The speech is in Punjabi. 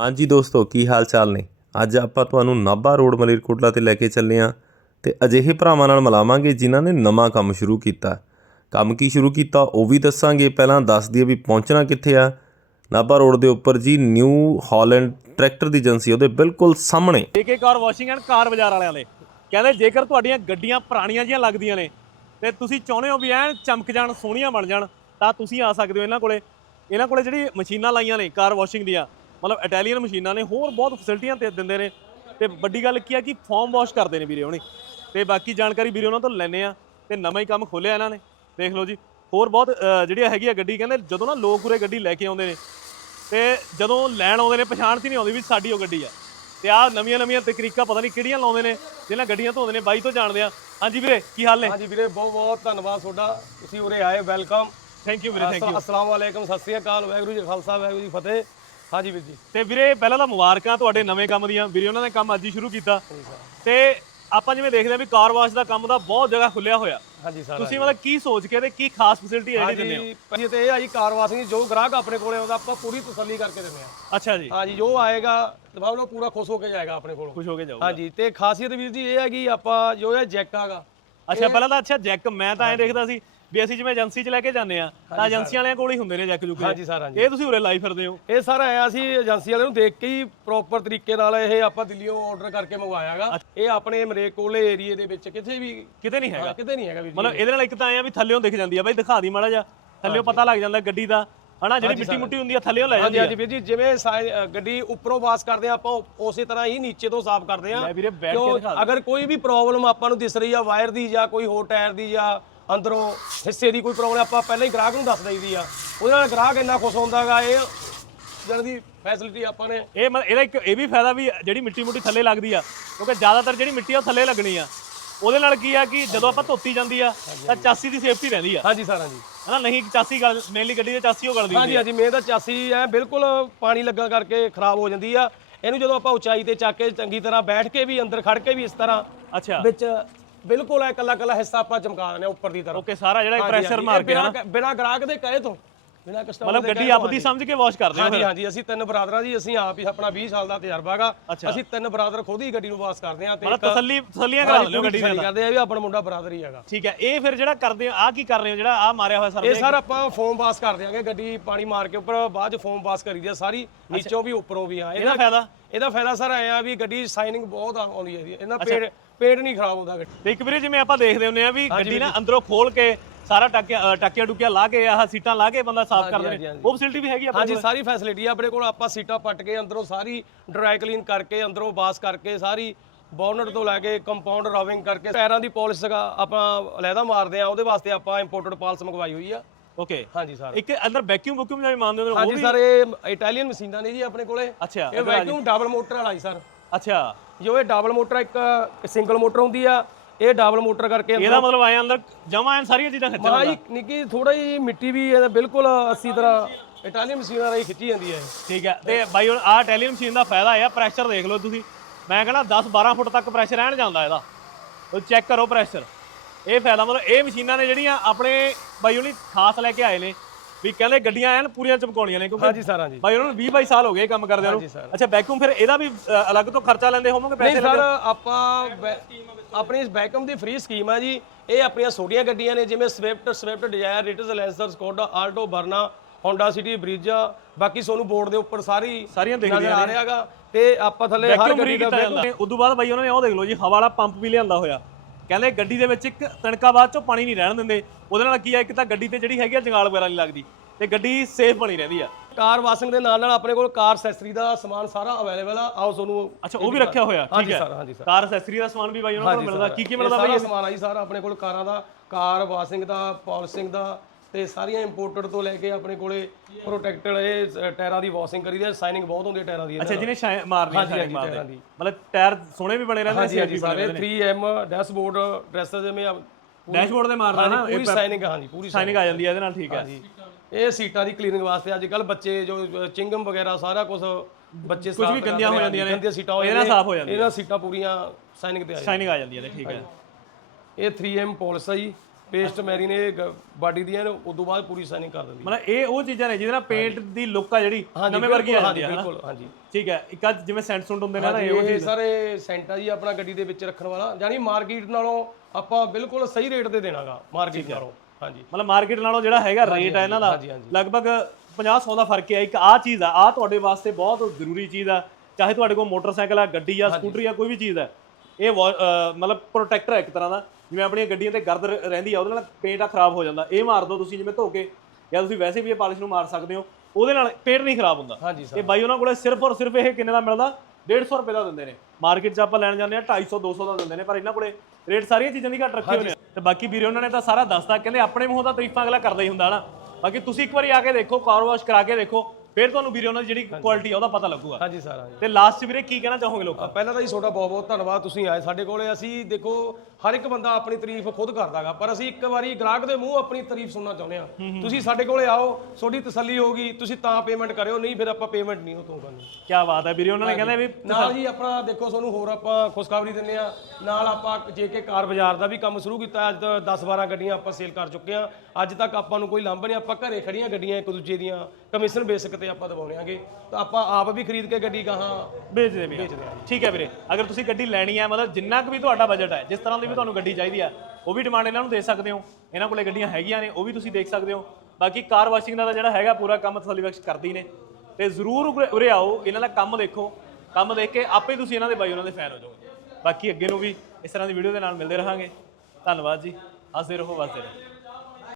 ਹਾਂਜੀ ਦੋਸਤੋ, ਕੀ ਹਾਲ ਚਾਲ ਨੇ? ਅੱਜ ਆਪਾਂ ਤੁਹਾਨੂੰ ਨਾਭਾ ਰੋਡ ਮਲੇਰਕੋਟਲਾ ਤੇ ਲੈ ਕੇ ਚੱਲੇ ਹਾਂ ਤੇ ਅਜਿਹੇ ਭਰਾਵਾਂ ਨਾਲ ਮਿਲਾਵਾਂਗੇ ਜਿਨ੍ਹਾਂ ਨੇ ਨਵਾਂ ਕੰਮ ਸ਼ੁਰੂ ਕੀਤਾ। ਕੰਮ ਕੀ ਸ਼ੁਰੂ ਕੀਤਾ, ਉਹ ਵੀ ਦੱਸਾਂਗੇ। ਪਹਿਲਾਂ ਦੱਸ ਦਈਏ ਵੀ ਪਹੁੰਚਣਾ ਕਿੱਥੇ ਆ। ਨਾਭਾ ਰੋਡ ਦੇ ਉੱਪਰ ਜੀ ਨਿਊ ਹਾਲੈਂਡ ਟਰੈਕਟਰ ਦੀ ਏਜੰਸੀ ਉਹਦੇ ਬਿਲਕੁਲ ਸਾਹਮਣੇ। ਏਕੇ ਕਾਰ ਵਾਸ਼ਿੰਗ ਐਂਡ ਕਾਰ ਬਾਜ਼ਾਰ ਵਾਲਿਆਂ ਲਈ ਕਹਿੰਦੇ ਜੇਕਰ ਤੁਹਾਡੀਆਂ ਗੱਡੀਆਂ ਪੁਰਾਣੀਆਂ ਜੀਆਂ ਲੱਗਦੀਆਂ ਨੇ, ਤੇ ਤੁਸੀਂ ਚਾਹੁੰਦੇ ਹੋ ਵੀ ਐਨ ਚਮਕ ਜਾਣ, ਸੋਹਣੀਆਂ ਬਣ ਜਾਣ, ਤਾਂ ਤੁਸੀਂ ਆ ਸਕਦੇ ਹੋ ਇਹਨਾਂ ਕੋਲੇ। ਇਹਨਾਂ ਕੋਲੇ ਜਿਹੜੀ ਮਸ਼ੀਨਾਂ ਲਾਈਆਂ ਨੇ ਕਾਰ ਵਾਸ਼ਿੰਗ ਦੀਆਂ ਮਤਲਬ ਇਟਾਲੀਅਨ ਮਸ਼ੀਨਾਂ ਨੇ ਹੋਰ ਬਹੁਤ ਫੈਸਿਲਿਟੀਆਂ ਤੇ ਦਿੰਦੇ ਨੇ। ਤੇ ਵੱਡੀ ਗੱਲ ਕੀ ਆ ਕਿ ਫਾਰਮ ਵਾਸ਼ ਕਰਦੇ ਨੇ ਵੀਰੇ ਉਹਨੇ। ਤੇ ਬਾਕੀ ਜਾਣਕਾਰੀ ਵੀਰੇ ਉਹਨਾਂ ਤੋਂ ਲੈਣੇ ਆ ਤੇ ਨਵਾਂ ਹੀ ਕੰਮ ਖੋਲਿਆ ਇਹਨਾਂ ਨੇ। ਦੇਖ ਲਓ ਜੀ ਹੋਰ ਬਹੁਤ ਜਿਹੜੀ ਹੈਗੀ ਆ ਗੱਡੀ ਕਹਿੰਦੇ ਜਦੋਂ ਨਾ ਲੋਕ ਉਰੇ ਗੱਡੀ ਲੈ ਕੇ ਆਉਂਦੇ ਨੇ ਤੇ ਜਦੋਂ ਲੈਣ ਆਉਂਦੇ ਨੇ ਪਛਾਣ 'ਚ ਨਹੀਂ ਆਉਂਦੀ ਵੀ ਸਾਡੀ ਉਹ ਗੱਡੀ ਆ। ਤੇ ਆ ਨਵੀਆਂ ਨਵੀਆਂ ਤਕਰੀਕਾਂ ਪਤਾ ਨਹੀਂ ਕਿਹੜੀਆਂ ਲਾਉਂਦੇ ਨੇ ਜਿਹਨਾਂ ਗੱਡੀਆਂ ਧੋਂਦੇ ਨੇ ਬਾਈ ਤੋਂ ਜਾਣਦੇ ਆ। ਹਾਂਜੀ ਵੀਰੇ ਕੀ ਹਾਲ ਨੇ? ਹਾਂਜੀ ਵੀਰੇ ਬਹੁਤ ਬਹੁਤ ਧੰਨਵਾਦ ਤੁਹਾਡਾ। ਤੁਸੀਂ ਉਰੇ ਆਏ ਵੈਲਕਮ ਥੈਂਕ ਯੂ ਵੀਰੇ ਥੈਂਕ ਯੂ ਅਸਲਾਮ ਵਾਲੇਕਮ ਸਤਿ ਸ੍ਰੀ ਅਕਾਲ ਵਾਹਿਗੁਰੂ ਜੀ ਖਾਲਸਾ ਵਾਹਿਗੁਰੂ ਜੀ ਫਤਿਹ। ਹਾਂਜੀ ਵੀਰ ਜੀ। ਤੇ ਵੀਰੇ ਪਹਿਲਾਂ ਤਾਂ ਮੁਬਾਰਕਾਂ ਤੁਹਾਡੇ ਨਵੇਂ ਕੰਮ ਦੀਆਂ। ਵੀਰੇ ਉਹਨਾਂ ਨੇ ਕੰਮ ਅੱਜ ਹੀ ਸ਼ੁਰੂ ਕੀਤਾ। ਤੇ ਆਪਾਂ ਜਿਵੇਂ ਦੇਖਦੇ ਆ ਵੀ ਕਾਰ ਵਾਸ਼ ਦਾ ਕੰਮ ਦਾ ਬਹੁਤ ਜਗ੍ਹਾ ਖੁੱਲਿਆ ਹੋਇਆ। ਹਾਂਜੀ ਸਰ ਤੁਸੀਂ ਮਤਲਬ ਕੀ ਸੋਚ ਕੇ ਤੇ ਕੀ ਖਾਸ ਫੈਸਿਲਿਟੀ ਜਿਹੜੀ ਦਿੰਦੇ ਹੋ? ਹਾਂਜੀ ਤੇ ਇਹ ਆ ਜੀ ਕਾਰ ਵਾਸ਼ਿੰਗ ਜੋ ਗ੍ਰਾਹਕ ਆਪਣੇ ਕੋਲੇ ਆਉਂਦਾ ਆਪਾਂ ਪੂਰੀ ਤਸੱਲੀ ਕਰਕੇ ਦਿੰਦੇ ਆ ਅੱਛਾ ਜੀ। ਹਾਂਜੀ ਜੋ ਆਏਗਾ ਦਬਾਅ ਲੋ ਪੂਰਾ ਖੁਸ਼ ਹੋ ਕੇ ਜਾਏਗਾ ਆਪਣੇ ਕੋਲੋਂ। ਖੁਸ਼ ਹੋ ਕੇ ਜਾਓ ਹਾਂਜੀ ਤੇ ਖਾਸੀਅਤ ਵੀਰ ਜੀ ਇਹ ਹੈ ਕਿ ਆਪਾਂ ਜੋ ਇਹ ਜੈਕ ਆਗਾ ਅੱਛਾ ਪਹਿਲਾਂ ਤਾਂ ਅੱਛਾ ਜੈਕ ਮੈਂ ਤਾਂ ਐਂ ਦੇਖਦਾ ਸੀ ਵੀ ਅਸੀਂ ਜਿਵੇਂ ਏਜੰਸੀ 'ਚ ਲੈ ਕੇ ਜਾਂਦੇ ਆ ਤਾਂ ਏਜੰਸੀਆਂ ਵਾਲਿਆਂ ਕੋਲ ਹੀ ਹੁੰਦੇ ਨੇ ਜੈਕ ਜੁਕ ਹਾਂਜੀ ਸਰ ਹਾਂਜੀ। ਇਹ ਤੁਸੀਂ ਉਰੇ ਲਾਈ ਫਿਰਦੇ ਹੋ? ਇਹ ਸਰ ਆਇਆ ਸੀ ਏਜੰਸੀ ਵਾਲਿਆਂ ਨੂੰ ਦੇਖ ਕੇ ਹੀ ਪ੍ਰੋਪਰ ਤਰੀਕੇ ਨਾਲ ਇਹ ਆਪਾਂ ਦਿੱਲੀੋਂ ਆਰਡਰ ਕਰਕੇ ਮੰਗਵਾਇਆਗਾ। ਇਹ ਆਪਣੇ ਮਰੇ ਕੋਲੇ ਏਰੀਏ ਦੇ ਵਿੱਚ ਕਿਤੇ ਵੀ ਕਿਤੇ ਨਹੀਂ ਹੈਗਾ? ਕਿਤੇ ਨਹੀਂ ਹੈਗਾ ਵੀਰ ਜੀ। ਮਤਲਬ ਇਹਦੇ ਨਾਲ ਇੱਕ ਤਾਂ ਐਂ ਆ ਵੀ ਥੱਲਿਓਂ ਦਿਖ ਜਾਂਦੀ ਆ ਬਾਈ ਦਿਖਾ ਦੀ ਮਾੜਾ ਜਿਹਾ। ਥੱਲਿਓਂ ਪਤਾ ਲੱਗ ਜਾਂਦਾ ਗੱਡੀ ਦਾ। ਹਨਾ ਜਿਹੜੀ ਮਿੱਟੀ ਮੁੱਟੀ ਹੁੰਦੀ ਆ ਥੱਲਿਓਂ ਲੈ ਜਾਂਦੀ ਹਾਂਜੀ ਆ। ਹਾਂਜੀ ਵੀਰ ਜੀ ਜਿਵੇਂ ਸਾਈ- ਅ, ਗੱਡੀ ਉੱਪਰੋਂ ਵਾਸ਼ ਕਰਦੇ ਆ ਆਪਾਂ ਉਸੇ ਤਰ੍ਹਾਂ ਹੀ ਨੀਚੇ ਤੋਂ ਸਾਫ਼ ਕਰਦੇ ਆ। ਲੈ ਵੀਰੇ ਬੈਠ ਕੇ ਕਿਉਂ ਦਿਖਾ ਦੇ। ਅਗਰ ਕੋਈ ਵੀ ਪ੍ਰੋਬਲਮ ਆਪਾਂ ਨੂੰ ਦਿਸ ਰਹੀ ਆ ਵਾਇਰ ਦੀ ਜਾਂ ਕੋਈ ਹੋਰ ਟਾਇਰ ਦੀ ਜਾਂ ਅੰਦਰੋਂ ਹਿੱਸੇ ਦੀ ਕੋਈ ਪ੍ਰੋਬਲਮ ਆਪਾਂ ਪਹਿਲਾਂ ਹੀ ਗ੍ਰਾਹਕ ਨੂੰ ਦੱਸ ਦਈਦੀ ਆ। ਉਹਦੇ ਨਾਲ ਗ੍ਰਾਹਕ ਇੰਨਾ ਖੁਸ਼ ਹੁੰਦਾਗਾ ਇਹ ਜਣ ਦੀ ਫੈਸਿਲਿਟੀ ਆਪਾਂ ਨੇ। ਇਹ ਮਤਲਬ ਇਹਦਾ ਇੱਕ ਇਹ ਵੀ ਫਾਇਦਾ ਵੀ ਜਿਹੜੀ ਮਿੱਟੀ ਮੁੱਟੀ ਥੱਲੇ ਲੱਗਦੀ ਆ ਕਿਉਂਕਿ ਜ਼ਿਆਦਾਤਰ ਜਿਹੜੀ ਮਿੱਟੀ ਆ ਉਹ ਥੱਲੇ ਲੱਗਣੀ ਆ। ਉਹਦੇ ਨਾਲ ਕੀ ਆ ਕਿ ਜਦੋਂ ਆਪਾਂ ਧੋਤੀ ਜਾਂਦੀ ਆ ਤਾਂ ਚਾਸੀ ਦੀ ਸੇਫਟੀ ਰਹਿੰਦੀ ਆ। ਹਾਂਜੀ ਸਰ ਹਾਂਜੀ ਹਨਾ ਨਹੀਂ ਚਾਸੀ ਗਲ ਮੇਨਲੀ ਗੱਡੀ ਦੇ ਚਾਸੀ ਉਹ ਗਲਦੀ ਹਾਂਜੀ ਹਾਂਜੀ ਮੇਨ ਤਾਂ ਚਾਸੀ ਐ ਬਿਲਕੁਲ ਪਾਣੀ ਲੱਗਣ ਕਰਕੇ ਖਰਾਬ ਹੋ ਜਾਂਦੀ ਆ। ਇਹਨੂੰ ਜਦੋਂ ਆਪਾਂ ਉਚਾਈ ਤੇ ਚੱਕ ਕੇ ਚੰਗੀ ਤਰ੍ਹਾਂ ਬੈਠ ਕੇ ਵੀ ਅੰਦਰ ਖੜ ਕੇ ਵੀ ਇਸ ਤਰ੍ਹਾਂ। ਅੱਛਾ। ਵਿੱਚ ਬਿਲਕੁਲ ਐ ਕੱਲਾ ਕੱਲਾ ਹਿੱਸਾ ਆਪਾਂ ਚਮਕਾ ਦਿੰਦੇ ਆ ਉੱਪਰ ਦੀ ਤਰ੍ਹਾਂ ਓਕੇ ਸਾਰਾ ਜਿਹੜਾ ਪ੍ਰੈਸ਼ਰ ਮਾਰ ਕੇ ਬਿਨਾ ਬਿਨਾ ਗ੍ਰਾਹਕ ਦੇ ਕਹੇ ਤੋਂ। ਬਿਨਾ ਕਸਟਮਰ ਮਤਲਬ ਗੱਡੀ ਆਪਦੀ ਸਮਝ ਕੇ ਵਾਸ਼ ਕਰਦੇ ਹੋ ਹਾਂਜੀ ਹਾਂਜੀ ਅਸੀਂ ਤਿੰਨ ਬਰਾਦਰਾਂ ਜੀ ਅਸੀਂ ਆਪ ਹੀ ਆਪਣਾ 20 ਸਾਲ ਦਾ ਤਜਰਬਾ ਹੈਗਾ। ਅਸੀਂ ਤਿੰਨ ਬਰਾਦਰ ਖੁਦ ਹੀ ਗੱਡੀ ਨੂੰ ਵਾਸ਼ ਕਰਦੇ ਆ ਤੇ ਮਤਲਬ ਤਸੱਲੀ ਤਸੱਲੀਆਂ ਕਰਾ ਲਿਓ ਗੱਡੀ ਦੀਆਂ ਕਰਦੇ ਆ ਵੀ ਆਪਣਾ ਮੁੰਡਾ ਬਰਾਦਰ ਹੀ ਹੈਗਾ। ਠੀਕ ਹੈ ਇਹ ਫਿਰ ਜਿਹੜਾ ਕਰਦੇ ਆ ਆ ਕੀ ਕਰ ਰਹੇ ਹੋ ਜਿਹੜਾ ਆ ਮਾਰਿਆ ਹੋਇਆ ਸਰ ਇਹ ਸਰ ਆਪਾਂ ਫੋਮ ਵਾਸ਼ ਕਰ ਦਿਆਂਗੇ ਗੱਡੀ ਪਾਣੀ ਮਾਰ ਕੇ ਉੱਪਰ ਬਾਅਦ ਚ ਫੋਮ ਵਾਸ਼ ਕਰੀਦੀ ਆ ਸਾਰੀ ਨੀਚੋਂ ਵੀ ਉੱਪਰੋਂ ਵੀ ਆ ਇਹਦਾ ਫਾਇਦਾ? ਇਹਦਾ ਫਾਇਦਾ ਸਰ ਐ ਆ ਵੀ ਗੱਡੀ ਸਾਈਨਿੰਗ ਬਹੁਤ ਆਉਂਦੀ ਹੈ ਇਹਦੀ ਇਹਨਾਂ ਪੇੜ ਪੇੜ ਨਹੀਂ ਖਰਾਬ ਹੁੰਦਾ ਗੱਡੀ ਤੇ ਇੱਕ ਵੀਰੇ ਜਿਵੇਂ ਆਪਾਂ ਦੇਖਦੇ ਹੁੰਨੇ ਆ ਵੀ ਗੱਡੀ ਨਾ ਅੰਦਰੋਂ ਖੋਲ ਕੇ ਸਾਰਾ ਟਾਕਿਆ ਟਾਕਿਆ ਟੁਕਿਆ ਲਾ ਕੇ ਆਹ ਸੀਟਾਂ ਲਾ ਕੇ ਬੰਦਾ ਸਾਫ਼ ਕਰਦੇ ਨੇ ਉਹ ਫੈਸਿਲਿਟੀ ਵੀ ਹੈਗੀ ਆ ਹਾਂਜੀ ਸਾਰੀ ਫੈਸਿਲਿਟੀ ਆ ਆਪਣੇ ਕੋਲ। ਆਪਾਂ ਸੀਟਾਂ ਪੱਟ ਕੇ ਅੰਦਰੋਂ ਸਾਰੀ ਡਰਾਈ ਕਲੀਨ ਕਰਕੇ ਅੰਦਰੋਂ ਵਾਸ਼ ਕਰਕੇ ਸਾਰੀ ਬੋਨਟ ਤੋਂ ਲੈ ਕੇ ਕੰਪਾਊਂਡ ਰਵਿੰਗ ਕਰਕੇ ਟਾਇਰਾਂ ਦੀ ਪਾਲਿਸ਼ ਦਾ ਆਪਾਂ ਅਲੱਗਾ ਮਾਰਦੇ ਆ ਉਹਦੇ ਵਾਸਤੇ ਆਪਾਂ ਇੰਪੋਰਟਡ ਪਾਲਿਸ਼ ਮੰਗਵਾਈ ਹੋਈ ਆ। ਓਕੇ ਹਾਂਜੀ ਸਰ ਇੱਕ ਅੰਦਰ ਵੈਕਿਊਮ ਵੈਕਿਊਮ ਜਿਵੇਂ ਮੰਨਦੇ ਹੋ ਉਹ ਹਾਂਜੀ ਸਰ ਇਹ ਇਟਾਲੀਅਨ ਮਸ਼ੀਨਾਂ ਨੇ ਜੀ ਆਪਣੇ ਕੋਲੇ? ਅੱਛਾ ਇਹ ਵੈਕਿਊਮ ਡਬਲ ਮੋਟਰ ਵਾਲਾ ਜੀ ਸਰ ਅੱਛਾ ਜੋ ਇਹ ਡਬਲ ਮੋਟਰ ਇੱਕ ਸਿੰਗਲ ਮੋਟਰ ਹੁੰਦੀ ਆ ਇਹ ਡਬਲ ਮੋਟਰ ਕਰਕੇ ਇਹਦਾ ਮਤਲਬ ਆਏ ਅੰਦਰ ਜਮਾ ਐਨ ਸਾਰੀਆਂ ਚੀਜ਼ਾਂ ਖਿੱਚਣ ਮਹਾ ਜੀ ਨਿੱਕੀ ਥੋੜਾ ਜੀ ਮਿੱਟੀ ਵੀ ਇਹਦਾ ਬਿਲਕੁਲ ਅੱਸੀ ਤਰ੍ਹਾਂ ਇਟਾਲੀਅਨ ਮਸ਼ੀਨਾਂ ਰਾਹੀਂ ਖਿੱਚੀ ਜਾਂਦੀ ਹੈ ਇਹ। ਠੀਕ ਹੈ ਤੇ ਬਾਈ ਹੁਣ ਆਹ ਟੈਲੀਮ ਮਸ਼ੀਨ ਦਾ ਫਾਇਦਾ ਆ ਪ੍ਰੈਸ਼ਰ ਦੇਖ ਲਓ ਤੁਸੀਂ। ਮੈਂ ਕਹਿੰਦਾ 10 12 ਫੁੱਟ ਤੱਕ ਪ੍ਰੈਸ਼ਰ ਰਹਿਣ ਜਾਂਦਾ ਇਹਦਾ। ਉਹ ਚੈੱਕ ਕਰੋ ਪ੍ਰੈਸ਼ਰ ਇਹ ਫਾਇਦਾ ਮਤਲਬ ਇਹ ਮਸ਼ੀਨਾਂ ਨੇ ਜਿਹੜੀਆਂ ਆਪਣੇ ਬਾਈ ਹੁਣੀ ਖਾਸ ਲੈ ਕੇ ਆਏ ਨੇ। ਵੀ ਕਹਿੰਦੇ ਗੱਡੀਆਂ ਐਨ ਪੂਰੀਆਂ ਚਮਕਾਉਣੀਆਂ ਨੇ ਕਿਉਂਕਿ ਹਾਂਜੀ ਸਰ ਹਾਂਜੀ ਬਾਈ ਉਹਨਾਂ ਨੂੰ 20 22 ਸਾਲ ਹੋ ਗਏ ਇਹ ਕੰਮ ਕਰਦਿਆਂ ਨੂੰ। ਹਾਂਜੀ। ਅੱਛਾ ਵੈਕਿਊਮ ਫਿਰ ਇਹਦਾ ਵੀ ਅ, ਅਲੱਗ ਤੋਂ ਖਰਚਾ ਲੈਂਦੇ ਹੋਵੋਗੇ ਨਹੀਂ ਪੈਸੇ ਸਰ ਆਪਾਂ ਵੈ- ਆਪਣੀ ਇਸ ਬੈਕਅਮ ਦੀ ਫ੍ਰੀ ਸਕੀਮ ਆ ਜੀ। ਇਹ ਆਪਣੀਆਂ ਛੋਟੀਆਂ ਗੱਡੀਆਂ ਨੇ ਜਿਵੇਂ Swift Swift Dzire Ritz Lancer Skoda Alto Verna Honda City Brezza ਬਾਕੀ ਤੁਹਾਨੂੰ ਬੋਰਡ ਦੇ ਉੱਪਰ ਸਾਰੀ ਸਾਰੀਆਂ ਨਜ਼ਰ ਦਿਖਦੀਆਂ ਆ ਰਿਹਾਗਾ ਤੇ ਆਪਾਂ ਥੱਲੇ ਹਰ ਵੈਕਿਊਮ ਗੱਡੀ ਫ੍ਰੀ ਦਾ ਕੀਤਾ ਜਾਂਦਾ। ਉਦੋਂ ਬਾਅਦ ਬਾਈ ਉਹਨਾਂ ਨੇ ਉਹ ਦੇਖ ਲਓ ਜੀ ਹਵਾ ਵਾਲਾ ਪੰਪ ਵੀ ਲਿਆਂਦਾ ਹੋਇਆ। ਕਹਿੰਦੇ ਗੱਡੀ ਦੇ ਵਿੱਚ ਇੱਕ ਤਣਕਾ ਬਾਅਦ ਚੋਂ ਪਾਣੀ ਨਹੀਂ ਰਹਿਣ ਦਿੰਦੇ। ਉਹਦੇ ਨਾਲ ਕੀ ਹੈ ਇੱਕ ਤਾਂ ਗੱਡੀ ਤੇ ਜਿਹੜੀ ਹੈਗੀ ਆ ਜੰਗਾਲ ਵਗੈਰਾ ਨਹੀਂ ਲੱਗਦੀ। ਤੇ ਗੱਡੀ ਸੇਫ ਬਣੀ ਰਹਿੰਦੀ ਆ। ਕਾਰ ਵਾਸ਼ਿੰਗ ਦੇ ਨਾਲ ਨਾਲ ਆਪਣੇ ਕੋਲ ਕਾਰ ਅਸੈਸਰੀ ਦਾ ਸਮਾਨ ਸਾਰਾ ਅਵੇਲੇਬਲ ਆ। ਆਓ ਤੁਹਾਨੂੰ ਅੱਛਾ ਉਹ ਵੀ ਰੱਖਿਆ ਹੋਇਆ ਠੀਕ ਹਾਂਜੀ ਹੈ। ਸਰ ਹਾਂਜੀ ਸਰ। ਕਾਰ ਅਸੈਸਰੀ ਦਾ ਸਮਾਨ ਵੀ ਬਾਈ ਉਹਨਾਂ ਕੋਲ ਮਿਲਦਾ। ਕੀ ਕੀ ਮਿਲਦਾ ਸਾਰਾ ਬਾਈ? ਸਮਾਨ ਆ ਜੀ ਸਾਰਾ ਆਪਣੇ ਕੋਲ ਕਾਰਾਂ ਦਾ ਕਾਰ ਵਾਸ਼ਿੰਗ ਦਾ ਪਾਲਿਸ਼ਿੰਗ ਦਾ ਤੇ ਸਾਰੀਆਂ ਇੰਪੋਰਟਡ ਤੋਂ ਲੈ ਕੇ ਆਪਣੇ ਕੋਲੇ ਪ੍ਰੋਟੈਕਟਡ ਇਹ ਸ- ਟਾਇਰਾਂ ਦੀ ਵਾਸ਼ਿੰਗ ਕਰੀਦੀ ਹੈ ਸਾਈਨਿੰਗ ਬਹੁਤ ਹੁੰਦੀ ਹੈ ਟਾਇਰਾਂ ਦੀ ਅੱਛਾ ਜਿਹਨੇ ਸ਼ਾਇ ਮਾਰਨੀ ਸ਼ਾਇਨ ਹਾਂਜੀ, ਮਾਰਦੇ। ਮਤਲਬ ਟਾਇਰ ਸੋਹਣੇ ਵੀ ਬਣੇ ਰਹਿੰਦੇ ਨੇ ਹਾਂਜੀ ਸਾਰੇ 3M ਡੈਸ਼ਬੋਰਡ ਡਰੈਸਰ ਜਿਵੇਂ ਡੈਸ਼ਬੋਰਡ ਤੇ ਮਾਰਦਾ ਨਾ ਪੂਰੀ ਸਾਈਨਿੰਗ ਹਾਂਜੀ ਪੂਰੀ ਸਾਈਨਿੰਗ ਆ। ਜਾਂਦੀ ਹੈ ਇਹਦੇ ਨਾਲ ਠੀਕ ਹੈ ਇਹ ਸੀਟਾਂ ਦੀ ਕਲੀਨਿੰਗ ਵਾਸਤੇ ਅੱਜ ਕੱਲ ਬੱਚੇ ਜੋ ਚਿੰਗਮ ਵਗੈਰਾ ਸਾਰਾ ਕੁਝ ਬੱਚੇ ਕੁਝ ਵੀ ਗੰਦੀਆਂ ਹੋ ਜਾਂਦੀਆਂ ਨੇ। ਗੰਦੀਆਂ ਸੀਟਾਂ ਇਹਦੇ ਨਾਲ ਸਾਫ਼ ਹੋ ਜਾਂਦੀਆਂ। ਇਹਨਾਂ ਸੀਟਾਂ ਪੂਰੀਆਂ ਸਾਈਨਿੰਗ ਤੇ ਆ ਸ਼ਾਈਨਿੰਗ ਆ ਜਾਂਦੀ ਹੈ ਤੇ ਠੀਕ ਹੈ ਇਹ 3M ਪੋਲਿਸ ਆ ਜੀ। ਪੇਸਟ ਮੈਰੀਨੇ ਬਾਡੀ ਦੀਆਂ ਨੇ ਉਦੋਂ ਬਾਅਦ ਪੂਰੀ ਸਾਈਨਿੰਗ ਕਰ ਦਿੰਦੀ। ਮਤਲਬ ਇਹ ਉਹ ਚੀਜ਼ਾਂ ਨੇ ਜਿਹਦੇ ਨਾਲ ਪੇਂਟ ਦੀ ਲੁੱਕ ਆ ਜਿਹੜੀ ਹਾਂਜੀ, ਨਵੇਂ ਵਰਗੀ ਆ ਬਿਲਕੁਲ, ਜਾਂਦੀ ਹਨਾ? ਬਿਲਕੁਲ ਹਾਂਜੀ। ਠੀਕ ਹੈ ਇੱਕ ਅੱਜ ਜਿਵੇਂ ਸੈਂਟ ਸੁੰਟ ਹੁੰਦੇ ਨੇ ਨਾ ਇਹ ਇਹ ਸਾਰੇ ਸੈਂਟਾ ਜੀ ਆਪਣਾ ਗੱਡੀ ਦੇ ਵਿੱਚ ਰੱਖਣ ਵਾਲਾ ਯਾਨੀ ਮਾਰਕੀਟ ਨਾਲੋਂ ਆਪਾਂ ਬਿਲਕੁਲ ਸਹੀ ਰੇਟ ਤੇ ਦੇਣਾਗਾ ਮਾਰਕੀਟ ਨਾਲੋਂ ਹਾਂਜੀ। ਮਤਲਬ ਮਾਰਕੀਟ ਨਾਲੋਂ ਜਿਹੜਾ ਹੈਗਾ ਰੇਟ ਹੈ ਇਹਨਾਂ ਦਾ ਹਾਂਜੀ, ਹਾਂਜੀ। ਲਗਭਗ 50 100 ਦਾ ਫ਼ਰਕ ਹੈ ਇੱਕ ਆਹ ਚੀਜ਼ ਆ ਆਹ ਤੁਹਾਡੇ ਵਾਸਤੇ ਬਹੁਤ ਜ਼ਰੂਰੀ ਚੀਜ਼ ਆ। ਚਾਹੇ ਤੁਹਾਡੇ ਕੋਲ ਮੋਟਰਸਾਈਕਲ ਆ ਗੱਡੀ ਆ ਸਕੂਟਰੀ ਆ ਕੋਈ ਵੀ ਚੀਜ਼ ਹੈ ਇਹ ਵਾ- ਅਹ ਮਤਲਬ ਪ੍ਰੋਟੈਕਟਰ ਹੈ ਇੱਕ ਤਰ੍ਹਾਂ ਦਾ। ਜਿਵੇਂ ਆਪਣੀਆਂ ਗੱਡੀਆਂ ਤੇ ਗਰਦ ਰ- ਰਹਿੰਦੀ ਆ ਉਹਦੇ ਨਾਲ ਪੇਂਟ ਆ ਖਰਾਬ ਹੋ ਜਾਂਦਾ। ਇਹ ਮਾਰ ਦਿਓ ਤੁਸੀਂ ਜਿਵੇਂ ਧੋ ਕੇ ਜਾਂ ਤੁਸੀਂ ਵੈਸੇ ਵੀ ਇਹ ਪਾਲਿਸ਼ ਨੂੰ ਮਾਰ ਸਕਦੇ ਹੋ ਉਹਦੇ ਨਾਲ ਪੇਂਟ ਨਹੀਂ ਖਰਾਬ ਹੁੰਦਾ। ਹਾਂਜੀ ਸਰ। ਇਹ ਬਾਈ ਉਹਨਾਂ ਕੋਲੇ ਸਿਰਫ ਔਰ ਸਿਰਫ ਇਹ ਕਿੰਨੇ ਦਾ ਮਿਲਦਾ? 150 ਰੁਪਏ ਦਾ ਦਿੰਦੇ ਨੇ। ਮਾਰਕੀਟ 'ਚ ਆਪਾਂ ਲੈਣ ਜਾਂਦੇ ਆ 250 200 ਦਾ ਦਿੰਦੇ ਨੇ ਪਰ ਇਹਨਾਂ ਕੋਲੇ ਰੇਟ ਸਾਰੀਆਂ ਚੀਜ਼ਾਂ ਦੀ ਘੱਟ ਰੱਖੇ ਹੋਏ ਨੇ। ਤੇ ਬਾਕੀ ਵੀਰੇ ਉਹਨਾਂ ਨੇ ਤਾਂ ਸਾਰਾ ਦੱਸਤਾ ਕਹਿੰਦੇ ਆਪਣੇ ਮੂੰਹੋਂ ਤਾਂ ਤਾਰੀਫਾਂ ਅਗਲਾ ਕਰਦਾ ਹੀ ਹੁੰਦਾ ਨਾ ਬਾਕੀ ਤੁਸੀਂ ਇੱਕ ਵਾਰੀ ਆ ਕੇ ਦੇਖੋ ਕਾਰ ਵਾਸ਼ ਕਰਾ ਕੇ ਦੇਖੋ ਫਿਰ ਤੁਹਾਨੂੰ ਵੀਰੇ ਉਹਨਾਂ ਦੀ ਜਿਹੜੀ ਕੁਆਲਿਟੀ ਆ ਉਹਦਾ ਪਤਾ ਲੱਗੂਗਾ। ਹਾਂਜੀ ਸਰ ਹਾਂਜੀ। ਤੇ ਲਾਸਟ ਵੀਰੇ ਕੀ ਕਹਿਣਾ ਚਾਹੋਗੇ ਲੋਕਾਂ? ਪਹਿਲਾਂ ਤਾਂ ਜੀ ਤੁਹਾਡਾ ਬਹੁਤ ਬਹੁਤ ਧੰਨਵਾਦ ਤੁਸੀਂ ਆਏ ਸਾਡੇ ਕੋਲੇ। ਅਸੀਂ ਦੇਖੋ ਹਰ ਇੱਕ ਬੰਦਾ ਆਪਣੀ ਤਾਰੀਫ ਖੁਦ ਕਰਦਾਗਾ ਪਰ ਅਸੀਂ ਇੱਕ ਵਾਰੀ ਗ੍ਰਾਹਕ ਦੇ ਮੂੰਹ ਆਪਣੀ ਤਾਰੀਫ ਸੁਣਨਾ ਚਾਹੁੰਦੇ ਆ ਤੁਸੀਂ ਸਾਡੇ ਕੋਲੇ ਆਓ ਤੁਹਾਡੀ ਤਸੱਲੀ ਹੋਗੀ ਤੁਸੀਂ ਤਾਂ ਪੇਮੈਂਟ ਕਰਿਓ ਨਹੀਂ ਫਿਰ ਆਪਾਂ ਪੇਮੈਂਟ ਨਹੀਂ ਉਹ ਤੋਂ ਕਰਨੀ। ਕੀ ਬਾਤ ਹੈ ਵੀਰੇ ਉਹਨਾਂ ਨੇ ਕਹਿੰਦੇ ਵੀ ਨਾਲ ਜੀ ਆਪਣਾ ਦੇਖੋ ਤੁਹਾਨੂੰ ਹੋਰ ਆਪਾਂ ਖੁਸ਼ਖਬਰੀ ਦਿੰਦੇ ਆ ਨਾਲ ਆਪਾਂ ਜੇ ਕੇ ਕਾਰ ਬਾਜ਼ਾਰ ਦਾ ਵੀ ਕੰਮ ਸ਼ੁਰੂ ਕੀਤਾ ਅੱਜ ਤਾਂ 10 12 ਗੱਡੀਆਂ ਆਪਾਂ ਸੇਲ ਕਰ ਚੁੱਕੇ ਆ ਅੱਜ ਤੱਕ ਆਪਾਂ ਨੂੰ ਕੋਈ ਲਾਂਭਾ ਨਹੀਂ ਆਪਾਂ ਘਰੇ ਖੜੀਆਂ ਗੱਡੀਆਂ ਇੱਕ ਦੂਜੇ ਦੀਆਂ। ਕਮਿਸ਼ਨ ਬੇਸਿਕ ਤੇ ਆਪਾਂ ਦਵਾਉਣੇ ਆਂਗੇ। ਤਾਂ ਆਪਾਂ ਆਪ ਵੀ ਖਰੀਦ ਕੇ ਗੱਡੀ ਗਾਹਾਂ ਵੇਚਦੇ ਵੀ ਆ। ਠੀਕ ਹੈ ਵੀਰੇ। ਅਗਰ ਤੁਸੀਂ ਗੱਡੀ ਲੈਣੀ ਹੈ ਮਤਲਬ ਜਿੰਨਾ ਕੁ ਵੀ ਤੁਹਾਡਾ ਬਜਟ ਹੈ ਜਿਸ ਤਰ੍ਹਾਂ ਦੀ ਵੀ ਤੁਹਾਨੂੰ ਗੱਡੀ ਚਾਹੀਦੀ ਆ ਉਹ ਵੀ ਡਿਮਾਂਡ ਇਹਨਾਂ ਨੂੰ ਦੇ ਸਕਦੇ ਹੋ। ਇਹਨਾਂ ਕੋਲੇ ਗੱਡੀਆਂ ਹੈਗੀਆਂ ਨੇ ਉਹ ਵੀ ਤੁਸੀਂ ਦੇਖ ਸਕਦੇ ਹੋ। ਬਾਕੀ ਕਾਰ ਵਾਸ਼ਿੰਗ ਦਾ ਤਾਂ ਜਿਹੜਾ ਹੈਗਾ ਪੂਰਾ ਕੰਮ ਤਸੱਲੀ ਬਖਸ਼ ਕਰਦੀ ਨੇ। ਤੇ ਜ਼ਰੂਰ ਉਰੇ- ਉਰੇ ਆਓ ਇਹਨਾਂ ਦਾ ਕੰਮ ਦੇਖੋ। ਕੰਮ ਦੇਖ ਕੇ ਆਪੇ ਤੁਸੀਂ ਇਹਨਾਂ ਦੇ ਬਾਈ ਉਹਨਾਂ ਦੇ ਫੈਨ ਹੋ ਜਾਓਗੇ। ਬਾਕੀ ਅੱਗੇ ਨੂੰ ਵੀ ਇਸ ਤਰ੍ਹਾਂ ਦੀ ਵੀਡੀਓ ਦੇ ਨਾਲ ਮਿਲਦੇ ਰਹਾਂਗੇ। ਧੰਨਵਾਦ ਜੀ। ਹੱਸਦੇ ਰਹੋ ਵਸਦੇ ਰਹੋ।